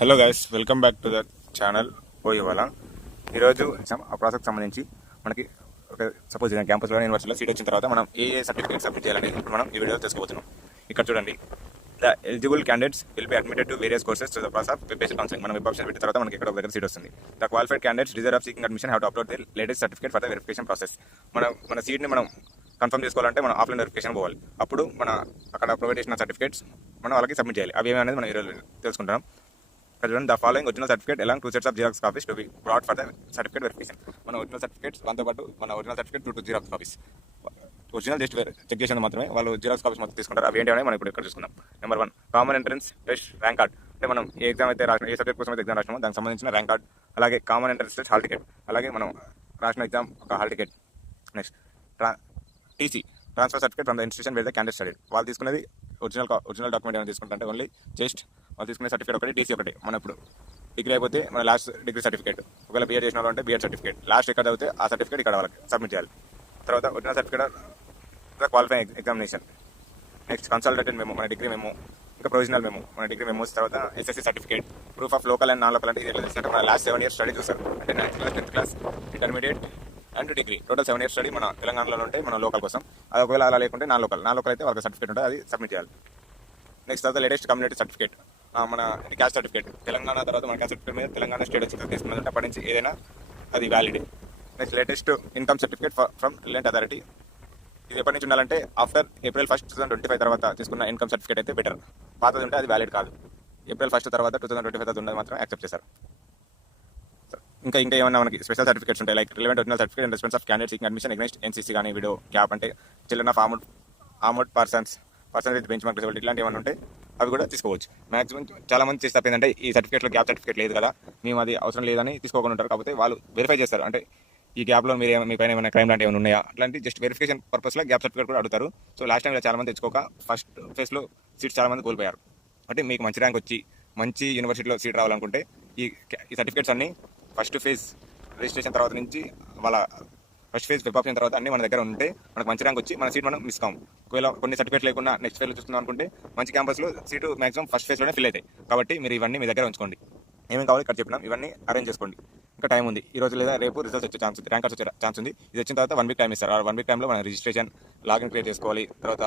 Hello guys, welcome back to the channel. ఇవాళ ఈరోజు ఆ ప్రాసెస్కి సంబంధించి మనకి ఒక సపోజ్ క్యాంపస్లో యూనివర్సిటీలో సీట్ వచ్చిన తర్వాత మనం ఏ సర్టిఫికేట్ సబ్మిట్ చేయాలనేది ఇప్పుడు మనం ఈ వీడియో తెలుసుకోబోతున్నాం. ఇక్కడ చూడండి, the eligible candidates will be admitted to various courses to the process of web based counselling. మనం వెబ్ ఆప్షన్ పెట్టిన తర్వాత మనకి ఇక్కడ ఒక దగ్గర సీట్ వస్తుంది. The qualified candidates desire of seeking admission have to upload the latest certificate for the verification process. మన సీట్ని మనం కన్ఫర్మ్ చేసుకోవాలంటే మనం ఆఫ్లైన్ వెరిఫికేషన్ పోవాలి. అప్పుడు మన అక్కడ ప్రొవైడ్ చేసిన సర్టిఫికేట్స్ మనం వాళ్ళకి సబ్మిట్ చేయాలి. అవి ఏమనేది మనం ఈరోజు తెలుసుకుంటాం. The following original certificate along 2 sets of Xerox copies to be brought for the certificate verification. మన ఒరిజినల్ సర్టిఫికేట్స్ దాంతో పాటు మన original certificate 2 xerox copies. Original just check చేసిన మాత్రమే వాళ్ళు జిరాక్స్ కాపీస్ మొత్తం తీసుకుంటారు. అవి ఏంటి అనేది మనం ఇప్పుడు ఇక్కడ చూసుకుందాం. Number 1, common entrance test rank card. అంటే మనం ఏ ఎగ్జామ్ అయితే రాసిన, ఏ సబ్జెక్ట్ కోసం అయితే ఎగ్జామ్ రాసినామో దానికి సంబంధించిన ర్యాంక్ కార్డ్. అలాగే common entrance test hall ticket. అలాగే మనం రాసిన ఎగ్జామ్ ఒక hall ticket. Next TC, transfer certificate from the institution wear the candidate study. వాళ్ళు తీసుకునేది ఒరిజినల్ డాక్యుమెంట్ ఏమైనా తీసుకుంటే ఓన్లీ జస్ట్ వాళ్ళు తీసుకునే సర్టిఫికేట్ ఒకటి, టీసీ ఒకటి. మన ఇప్పుడు డిగ్రీ అయిపోతే మన లాస్ట్ డిగ్రీ సర్టిఫికేట్, ఒకవేళ బీఎడ్ చేసిన వాళ్ళు అంటే బీఎడ్ సర్టిఫికేట్, లాస్ట్ ఎక్కడ చదివితే ఆ సర్టిఫికేట్ ఇక్కడ వాళ్ళకి సబ్మిట్ చేయాలి. తర్వాత original certificate qualifying examination. Next consultant memo, మన డిగ్రీ మెమో. ఇంకా ప్రొవిజనల్ మెమో, మన డిగ్రీ మెమోస్. తర్వాత SSC certificate, proof of local and non local. అంటే ఇది మన లాస్ట్ 7 years స్టడీ చూస్తారు. అంటే 9th class 10th class intermediate and degree total 7 years study మన తెలంగాణలో ఉంటే మన లోకల్ కోసం. అది ఒకవేళ అలా లేకుంటే నాన్ లోకల్ అయితే వాళ్ళకి సర్టిఫికేట్ ఉంటుంది, అది సబ్మిట్ చేయాలి. నెక్స్ట్ తర్వాత లేటెస్ట్ కమ్యూనిటీ సర్టిఫికేట్, మన క్యాస్ట్ సర్టిఫికేట్. తెలంగాణ తర్వాత మన క్యాస్ట్ సర్టిఫికేట్ మీద తెలంగాణ స్టేట్ వచ్చి తీసుకున్నదంటే అప్పటి నుంచి ఏదైనా అది valid. Next latest income certificate from reliant authority. ఇది ఎప్పటి నుంచి ఉండాలంటే ఆఫ్టర్ April 1, 2025 తర్వాత తీసుకున్న ఇన్కమ్ సర్టిఫికేట్ అయితే బెటర్. పాతది ఉంటే అది వ్యాలిడ్ కాదు. April 1 తర్వాత 2025 తర్వాత ఉన్నది మాత్రం యాక్సెప్ట్ చేస్తారు. ఇంకా ఏమన్నా మనకి స్పెషల్ సర్టిఫికేట్స్ ఉంటాయి, like relevant original certificate and response of candidate seeking admission against NCC కానీ వీడియో క్యాప్ అంటే children of armoured persons with bench mark disability, ఇలాంటి ఏమైనా ఉంటే అవి కూడా తీసుకోవచ్చు. మాక్సిమం చాలా మంది చేస్తే తప్పేందంటే ఈ సర్టిఫికేట్లో గ్యాప్ సర్టిఫికేట్ లేదు కదా, మేము అది అవసరం లేదని తీసుకోకుండా ఉంటారు. కాకపోతే వాళ్ళు వెరిఫై చేస్తారు, అంటే ఈ గ్యాప్లో మీ పైన ఏమైనా క్రైమ్ లాంటి ఏమైనా ఉన్నాయా, అట్లాంటి జస్ట్ వెరిఫికేషన్ పర్పస్లో గ్యాప్ సర్టిఫికేట్ కూడా అడుగుతారు. సో లాస్ట్ టైం చాలా మంది తెచ్చుకోక ఫస్ట్ ఫేజ్లో సీట్స్ చాలా మంది కోల్పోయారు. అంటే మీకు మంచి ర్యాంక్ వచ్చి మంచి యూనివర్సిటీలో సీట్ రావాలనుకుంటే ఈ సర్టిఫికేట్స్ అన్ని ఫస్ట్ ఫేజ్ రిజిస్ట్రేషన్ తర్వాత నుంచి వాళ్ళ ఫస్ట్ ఫేజ్ వెబ్ ఆప్షన్ తర్వాత అన్ని మన దగ్గర ఉంటే మనకు మంచి ర్యాంక్ వచ్చి మన సీట్ మనం మిస్ కాము. ఒకవేళ కొన్ని సర్టిఫికేట్ లేకుండా నెక్స్ట్ ఫేజ్లో చూస్తున్నాం అనుకుంటే మంచి క్యాంపస్లో సీటు మాక్సిమం ఫస్ట్ ఫేజ్లోనే ఫిల్ అవుతాయి. కాబట్టి మీరు ఇవన్నీ మీ దగ్గర ఉంచుకోండి. ఏమేమి కావాలి ఇక్కడ చెప్పినాం, ఇవన్నీ అరేంజ్ చేసుకోండి. ఇంకా టైం ఉంది, ఈ రోజు లేదా రేపు రిజల్ట్స్ వచ్చే ఛాన్స్ ఉంది, ర్యాంక్ వచ్చే ఛాన్స్ ఉంది. ఇది వచ్చిన తర్వాత 1 week టైం ఇస్తారు. ఆ 1 week టైంలో మనం రిజిస్ట్రేషన్, లాగిన్ క్రియేట్ చేసుకోవాలి. తర్వాత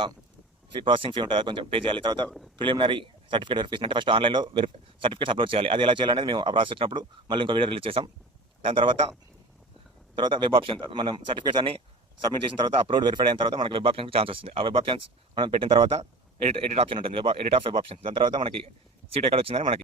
ప్రాసెసింగ్ ఫీ ఉంటుంది, కొంచెం పే చేయాలి. తర్వాత ప్రిలిమినరీ సర్టిఫికేట్ వెరిఫికేషన్ అంటే ఫస్ట్ ఆన్లైన్లో సర్టిఫికేట్స్ అప్లోడ్ చేయాలి. అది ఎలా చేయాలనేది మేము ఆ ప్రాసెస్ వచ్చినప్పుడు మళ్ళీ ఇంకో వీడియో రిలీజ్ చేసాం. దాని తర్వాత వెబ్ ఆప్షన్, మనం సర్టిఫికేట్స్ అన్ని సబ్మిట్ చేసిన తర్వాత అప్లోడ్ వెరిఫైడ్ అయిన తర్వాత మనకి వెబ్ ఆప్షన్కి ఛాన్స్ వస్తుంది. ఆ వెబ్ ఆప్షన్స్ మనం పెట్టిన తర్వాత ఎడిట్ ఆప్షన్ ఉంటుంది, ఎడిట్ ఆఫ్ వెబ్ ఆప్షన్. దాని తర్వాత మనకి సీట్ ఎక్కడ వచ్చిందని మనకి